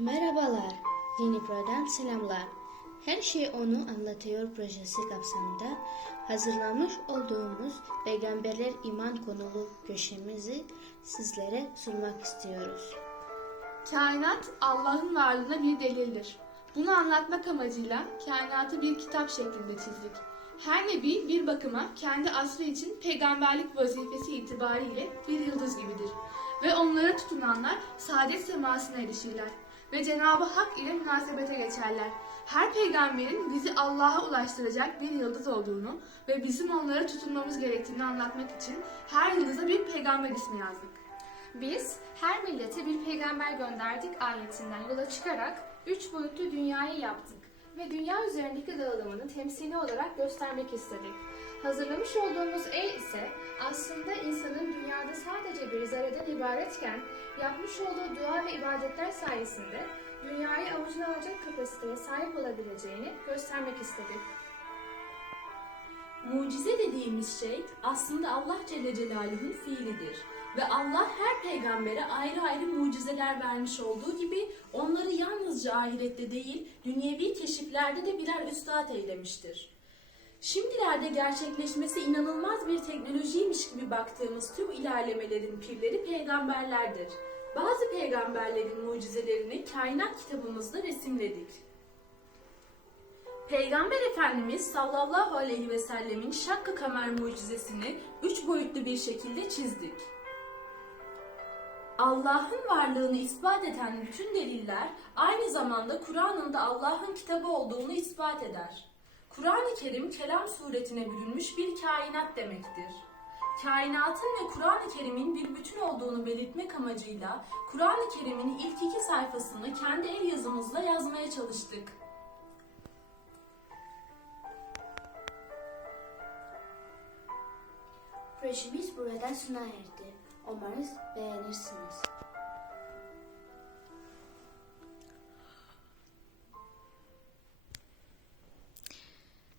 Merhabalar, Yeni Pro'dan selamlar. Her şey onu anlatıyor projesi kapsamında hazırlamış olduğumuz Peygamberler İman konulu köşemizi sizlere sunmak istiyoruz. Kainat Allah'ın varlığına bir delildir. Bunu anlatmak amacıyla kainatı bir kitap şeklinde çizdik. Her nebi bir bakıma kendi asrı için peygamberlik vazifesi itibariyle bir yıldız gibidir. Ve onlara tutunanlar saadet semasına erişirler. Ve Cenab-ı Hak ile münasebete geçerler. Her peygamberin bizi Allah'a ulaştıracak bir yıldız olduğunu ve bizim onlara tutunmamız gerektiğini anlatmak için her yıldıza bir peygamber ismi yazdık. Biz her millete bir peygamber gönderdik ayetinden yola çıkarak üç boyutlu dünyayı yaptık ve dünya üzerindeki dağılımını temsili olarak göstermek istedik. Hazırlamış olduğumuz el ise aslında insanın dünyada sadece bir zerreden ibaretken yapmış olduğu dua ve ibadetler sayesinde dünyayı avucuna alacak kapasiteye sahip olabileceğini göstermek istedik. Mucize dediğimiz şey aslında Allah Celle Celaluhu'nun fiilidir. Ve Allah her peygambere ayrı ayrı mucizeler vermiş olduğu gibi onları yalnızca ahirette değil, dünyevi keşiflerde de birer üstad eylemiştir. Şimdilerde gerçekleşmesi inanılmaz bir teknolojiymiş gibi baktığımız tüm ilerlemelerin pirleri peygamberlerdir. Bazı peygamberlerin mucizelerini kainat kitabımızda resimledik. Peygamber Efendimiz sallallahu aleyhi ve sellemin Şakkı Kamer mucizesini üç boyutlu bir şekilde çizdik. Allah'ın varlığını ispat eden bütün deliller aynı zamanda Kur'an'ın da Allah'ın kitabı olduğunu ispat eder. Kur'an-ı Kerim kelam suretine bürünmüş bir kainat demektir. Kainatın ve Kur'an-ı Kerim'in bir bütün olduğunu belirtmek amacıyla Kur'an-ı Kerim'in ilk iki sayfasını kendi el yazımızla yazmaya çalıştık. Projemiz burada sona erdi. Umarız beğenirsiniz.